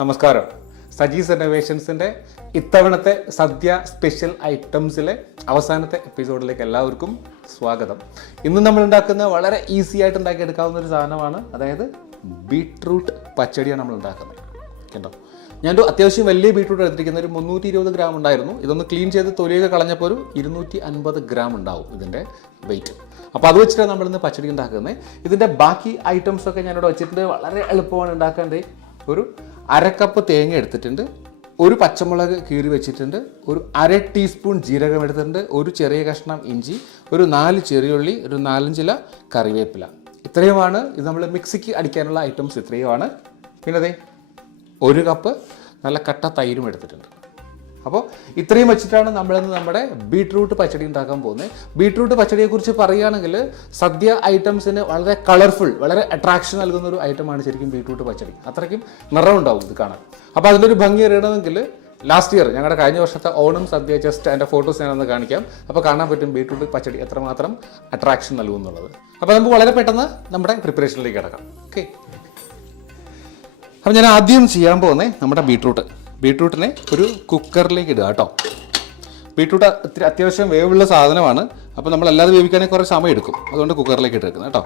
നമസ്കാരം. സജീസ് ഇന്നോവേഷൻസിന്റെ ഇത്തവണത്തെ സദ്യ സ്പെഷ്യൽ ഐറ്റംസിലെ അവസാനത്തെ എപ്പിസോഡിലേക്ക് എല്ലാവർക്കും സ്വാഗതം. ഇന്ന് നമ്മൾ ഉണ്ടാക്കുന്ന വളരെ ഈസി ആയിട്ട് ഉണ്ടാക്കിയെടുക്കാവുന്ന ഒരു സാധനമാണ് അതായത് ബീട്രൂട്ട് പച്ചടിയാണ് നമ്മൾ ഉണ്ടാക്കുന്നത് കണ്ടോ ഞാനൊരു അത്യാവശ്യം വലിയ ബീട്രൂട്ട് എടുത്തിരിക്കുന്ന ഒരു മുന്നൂറ്റി ഇരുപത് ഗ്രാം ഉണ്ടായിരുന്നു. ഇതൊന്ന് ക്ലീൻ ചെയ്ത് തൊലിയൊക്കെ കളഞ്ഞപ്പോൾ ഒരു ഇരുന്നൂറ്റി അൻപത് ഗ്രാം ഉണ്ടാവും ഇതിന്റെ വെയിറ്റ് അപ്പോൾ അത് വെച്ചിട്ടാണ് നമ്മളിന്ന് പച്ചടി ഉണ്ടാക്കുന്നത്. ഇതിന്റെ ബാക്കി ഐറ്റംസൊക്കെ ഞാനിവിടെ വെച്ചിട്ടുണ്ട്. വളരെ എളുപ്പമാണ് ഉണ്ടാക്കേണ്ടത് ഒരു അരക്കപ്പ് തേങ്ങ എടുത്തിട്ടുണ്ട് ഒരു പച്ചമുളക് കീറി വെച്ചിട്ടുണ്ട് ഒരു അര ടീസ്പൂൺ ജീരകം എടുത്തിട്ടുണ്ട് ഒരു ചെറിയ കഷ്ണം ഇഞ്ചി ഒരു നാല് ചെറിയുള്ളി ഒരു നാലഞ്ചില കറിവേപ്പില. ഇത്രയുമാണ് ഇത് നമ്മൾ മിക്സിക്ക് അടിക്കാനുള്ള ഐറ്റംസ് ഇത്രയുമാണ്. പിന്നെ അതെ ഒരു കപ്പ് നല്ല കട്ട തൈരും എടുത്തിട്ടുണ്ട്. അപ്പോൾ ഇത്രയും വെച്ചിട്ടാണ് നമ്മളിന്ന് നമ്മുടെ ബീട്രൂട്ട് പച്ചടി ഉണ്ടാക്കാൻ പോകുന്നത്. ബീട്രൂട്ട് പച്ചടിയെക്കുറിച്ച് പറയുകയാണെങ്കിൽ സദ്യ ഐറ്റംസിന് വളരെ കളർഫുൾ വളരെ അട്രാക്ഷൻ നൽകുന്ന ഒരു ഐറ്റമാണ് ശരിക്കും ബീട്രൂട്ട് പച്ചടി. അത്രയ്ക്കും നിറം ഉണ്ടാവും ഇത് കാണാൻ. അപ്പോൾ അതിന്റെ ഒരു ഭംഗി അറിയണമെങ്കിൽ ലാസ്റ്റ് ഇയർ ഞങ്ങളുടെ കഴിഞ്ഞ വർഷത്തെ ഓണം സദ്യ ജസ്റ്റ് അതിന്റെ ഫോട്ടോസ് ഞാനൊന്ന് കാണിക്കാം. അപ്പോൾ കാണാൻ പറ്റും ബീട്രൂട്ട് പച്ചടി എത്രമാത്രം അട്രാക്ഷൻ നൽകും എന്നുള്ളത് അപ്പോൾ നമുക്ക് വളരെ പെട്ടെന്ന് നമ്മുടെ പ്രിപ്പറേഷനിലേക്ക് കിടക്കാം. ഓക്കെ അപ്പം ഞാൻ ആദ്യം ചെയ്യാൻ പോകുന്നത് നമ്മുടെ ബീട്രൂട്ട്. ബീട്രൂട്ടിനെ ഒരു കുക്കറിലേക്ക് ഇടുക കേട്ടോ. ബീട്രൂട്ട് അത്യാവശ്യം വേവുള്ള സാധനമാണ്. അപ്പോൾ നമ്മൾ അല്ലാതെ വേവിക്കാനേ കുറേ സമയം എടുക്കും. അതുകൊണ്ട് കുക്കറിലേക്ക് ഇട്ടെടുക്കുന്നത് കേട്ടോ.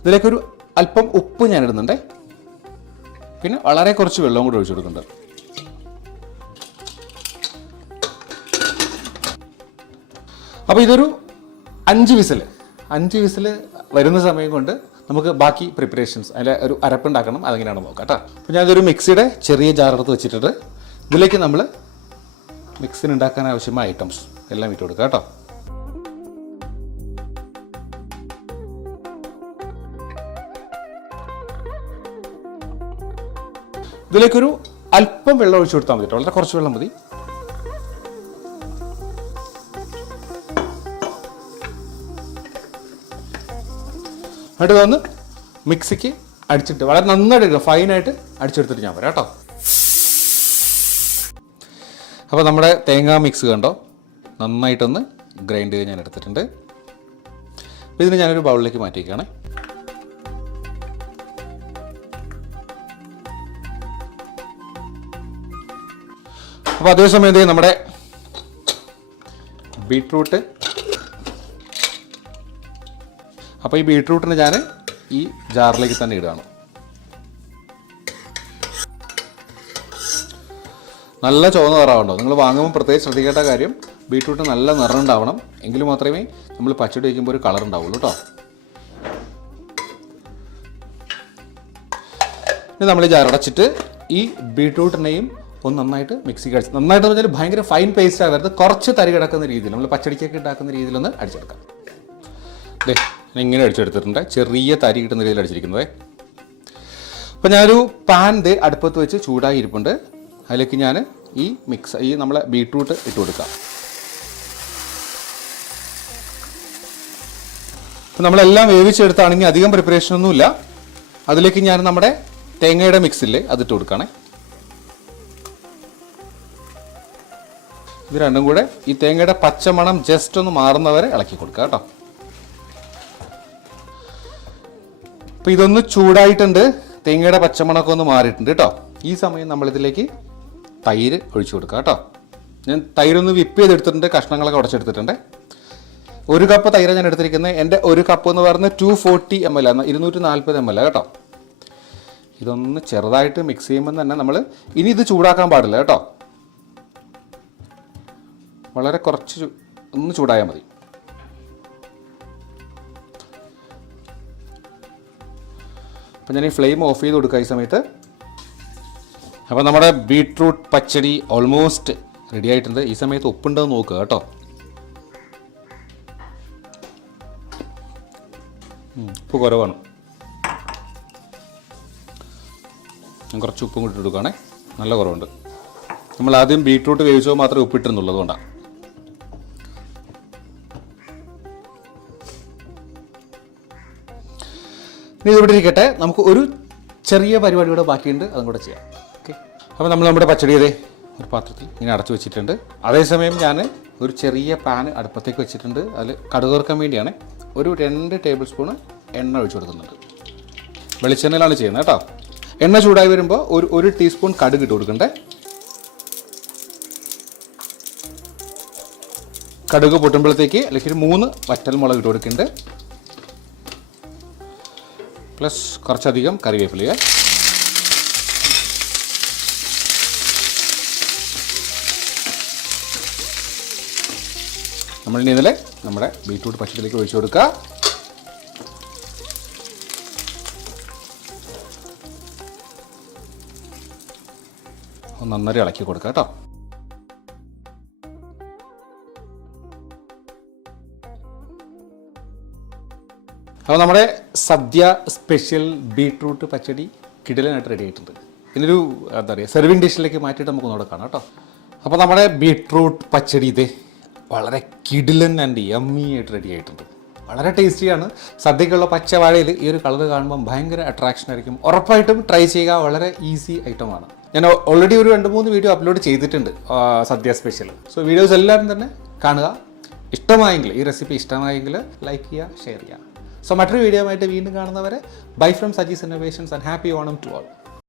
ഇതിലേക്കൊരു അല്പം ഉപ്പ് ഞാൻ ഇടുന്നുണ്ടേ. പിന്നെ വളരെ കുറച്ച് വെള്ളം കൂടി ഒഴിച്ചു കൊടുക്കുന്നുണ്ട്. അപ്പോൾ ഇതൊരു അഞ്ച് വിസിൽ അഞ്ച് വിസിൽ വരുന്ന സമയം കൊണ്ട് നമുക്ക് ബാക്കി പ്രിപ്പറേഷൻസ് അതിന്റെ ഒരു അരപ്പുണ്ടാക്കണം അതെങ്ങനെയാണ് നോക്കാം കേട്ടോ. അപ്പോൾ ഞാനിതൊരു മിക്സിയുടെ ചെറിയ ജാറെടുത്ത് വെച്ചിട്ടുണ്ട്. ഇതിലേക്ക് നമ്മൾ മിക്സിന് ഉണ്ടാക്കാൻ ആവശ്യമായ ഐറ്റംസ് എല്ലാം ഇട്ട് കൊടുക്കുക കേട്ടോ. ഇതിലേക്കൊരു അല്പം വെള്ളം ഒഴിച്ചു കൊടുത്താൽ മതി കേട്ടോ. വളരെ കുറച്ച് വെള്ളം മതി. എന്നിട്ട് മിക്സിക്ക് അടിച്ചിട്ട് വളരെ നന്നായിട്ട് എടുക്കുക. ഫൈനായിട്ട് അടിച്ചെടുത്തിട്ട് ഞാൻ വരാം കേട്ടോ. അപ്പോൾ നമ്മുടെ തേങ്ങാ മിക്സ് കണ്ടോ? നന്നായിട്ടൊന്ന് ഗ്രൈൻഡ് ചെയ്ത് ഞാൻ എടുത്തിട്ടുണ്ട്. അപ്പോൾ ഇതിന് ഞാനൊരു ബൗളിലേക്ക് മാറ്റിയിരിക്കുകയാണ്. അപ്പോൾ അതേസമയം നമ്മുടെ ബീട്രൂട്ട് അപ്പോൾ ഈ ബീട്രൂട്ടിന് ഞാൻ ഈ ജാറിലേക്ക് തന്നെ ഇടുകയാണ്. നല്ല ചുവന്ന നിറമുണ്ടോ നിങ്ങൾ വാങ്ങുമ്പോൾ പ്രത്യേകിച്ച് ശ്രദ്ധിക്കേണ്ട കാര്യം ബീട്രൂട്ട് നല്ല നിറം ഉണ്ടാവണം. എങ്കിൽ മാത്രമേ നമ്മൾ പച്ചടി വയ്ക്കുമ്പോൾ ഒരു കളർ ഉണ്ടാവുള്ളൂ കേട്ടോ ഇനി നമ്മൾ ജാറടച്ചിട്ട് ഈ ബീട്രൂട്ടിനെയും ഒന്ന് നന്നായിട്ട് മിക്സി അടിച്ച് നന്നായിട്ട് പറഞ്ഞാൽ ഭയങ്കര ഫൈൻ പേസ്റ്റ് ആകരുത് കുറച്ച് തരി കിടക്കുന്ന രീതിയിൽ നമ്മൾ പച്ചടിക്കൊക്കെ ഉണ്ടാക്കുന്ന രീതിയിലൊന്ന് അടിച്ചെടുക്കാം. ദേ ഇങ്ങനെ അടിച്ചെടുത്തിട്ടുണ്ട്. ചെറിയ തരി കിട്ടുന്ന രീതിയിൽ അടിച്ചിരിക്കുന്നത്. അപ്പോൾ ഞാനൊരു പാൻ ദേ അടുപ്പത്ത് വെച്ച് ചൂടായി ഇരിപ്പുണ്ട്. അതിലേക്ക് ഞാൻ ഈ മിക്സ് ഈ നമ്മളെ ബീട്രൂട്ട് ഇട്ട് കൊടുക്കാം. അപ്പോൾ നമ്മളെല്ലാം വേവിച്ചെടുത്താണെങ്കിൽ അധികം പ്രിപ്പറേഷൻ ഒന്നുമില്ല. അതിലേക്ക് ഞാൻ നമ്മുടെ തേങ്ങയുടെ മിക്സില്ലേ അതിട്ട് കൊടുക്കണേ. ഇത് രണ്ടും കൂടെ ഈ തേങ്ങയുടെ പച്ചമണം ജസ്റ്റ് ഒന്ന് മാറുന്നവരെ ഇളക്കി കൊടുക്കുക കേട്ടോ. അപ്പോൾ ഇതൊന്ന് ചൂടായിട്ടുണ്ട്. തേങ്ങയുടെ പച്ചമണമൊക്കെ ഒന്ന് മാറിയിട്ടുണ്ട് കേട്ടോ. ഈ സമയം നമ്മളിതിലേക്ക് തൈര് ഒഴിച്ചു കൊടുക്കുക കേട്ടോ. ഞാൻ തൈരൊന്ന് വിപ്പ് ചെയ്തെടുത്തിട്ടുണ്ട്. കഷ്ണങ്ങളൊക്കെ ഉടച്ചെടുത്തിട്ടുണ്ട്. ഒരു കപ്പ് തൈര ഞാൻ എടുത്തിരിക്കുന്നത്. എന്റെ ഒരു കപ്പ് എന്ന് പറയുന്നത് ടു ഫോർട്ടി എം എൽ ഇരുന്നൂറ്റി നാൽപ്പത് എം എൽ കേട്ടോ. ഇതൊന്ന് ചെറുതായിട്ട് മിക്സ് ചെയ്യുമ്പോൾ തന്നെ നമ്മൾ ഇനി ഇത് ചൂടാക്കാൻ പാടില്ല കേട്ടോ. വളരെ കുറച്ച് ഒന്ന് ചൂടായാൽ മതി. അപ്പം ഞാൻ ഈ ഫ്ലെയിം ഓഫ് ചെയ്ത് കൊടുക്കുക ഈ സമയത്ത്. അപ്പോൾ നമ്മുടെ ബീട്രൂട്ട് പച്ചടി ഓൾമോസ്റ്റ് റെഡി ആയിട്ടുണ്ട്. ഈ സമയത്ത് ഉപ്പുണ്ടോ നോക്കുക കേട്ടോ. ഉപ്പ് കുറവാണ്. ഞാൻ കുറച്ച് ഉപ്പും കൂടി ഇട്ട് കൊടുക്കുകയാണേ നല്ല കുറവുണ്ട്. നമ്മൾ ആദ്യം ബീട്രൂട്ട് വേവിച്ചോ മാത്രമേ ഉപ്പിട്ടിരുന്നുള്ളൂ അതുകൊണ്ടാണ് ഇനി ഇതിവിടെ ഇരിക്കട്ടെ. നമുക്ക് ഒരു ചെറിയ പരിപാടി കൂടെ ബാക്കിയുണ്ട്. അതും കൂടെ ചെയ്യാം. ഓക്കെ അപ്പോൾ നമ്മൾ നമ്മുടെ പച്ചടി ഒരു പാത്രത്തിൽ ഇങ്ങനെ അടച്ചു വെച്ചിട്ടുണ്ട്. അതേസമയം ഞാൻ ഒരു ചെറിയ പാൻ അടുപ്പത്തേക്ക് വെച്ചിട്ടുണ്ട്. അതിൽ കടുക് വറുക്കാൻ വേണ്ടിയാണ് ഒരു രണ്ട് ടേബിൾ സ്പൂണ് എണ്ണ ഒഴിച്ചു കൊടുക്കുന്നുണ്ട്. വെളിച്ചെണ്ണയിലാണ് ചെയ്യുന്നത് കേട്ടോ. എണ്ണ ചൂടായി വരുമ്പോൾ ഒരു ഒരു ടീസ്പൂൺ കടുക് ഇട്ട് കൊടുക്കണ്ടേ? കടുക് പൊട്ടുമ്പോഴത്തേക്ക് അല്ലെങ്കിൽ മൂന്ന് വറ്റൽ മുളക് ഇട്ട് കൊടുക്കുന്നുണ്ട് പ്ലസ് കുറച്ചധികം കറിവേപ്പിലയെ? നമ്മൾ ഇനി ഇതിൽ നമ്മുടെ ബീറ്റ്റൂട്ട് പച്ചടിയിലേക്ക് ഒഴിച്ചു കൊടുക്കുക. നന്നായി ഇളക്കി കൊടുക്കുക കേട്ടോ. അപ്പോൾ നമ്മുടെ സദ്യ സ്പെഷ്യൽ ബീട്രൂട്ട് പച്ചടി കിടലിനായിട്ട് റെഡി ആയിട്ടുണ്ട്. ഇതിനൊരു എന്താ പറയുക സെർവിങ് ഡിഷിലേക്ക് മാറ്റിയിട്ട് നമുക്ക് ഒന്നുകൂടെ കേട്ടോ. അപ്പോൾ നമ്മുടെ ബീട്രൂട്ട് പച്ചടി ഇത് വളരെ കിടിലൻ ആൻഡ് യമ്മി ആയിട്ട് റെഡി ആയിട്ടുണ്ട്. വളരെ ടേസ്റ്റിയാണ് സദ്യക്കുള്ള പച്ചവാഴയിൽ ഈ ഒരു കളർ കാണുമ്പോൾ ഭയങ്കര അട്രാക്ഷൻ ആയിരിക്കും. ഉറപ്പായിട്ടും ട്രൈ ചെയ്യുക. വളരെ ഈസി ഐറ്റമാണ് ഞാൻ ഓൾറെഡി ഒരു രണ്ട് മൂന്ന് വീഡിയോ അപ്ലോഡ് ചെയ്തിട്ടുണ്ട് സദ്യ സ്പെഷ്യൽ സോ വീഡിയോസ് എല്ലാവരും തന്നെ കാണുക. ഇഷ്ടമായെങ്കിൽ ഈ റെസിപ്പി ഇഷ്ടമായെങ്കിൽ ലൈക്ക് ചെയ്യുക ഷെയർ ചെയ്യുക. സോ മറ്റൊരു വീഡിയോ ആയിട്ട് വീണ്ടും കാണുന്നവരെ bye from Sajees innovations and happy Onam to all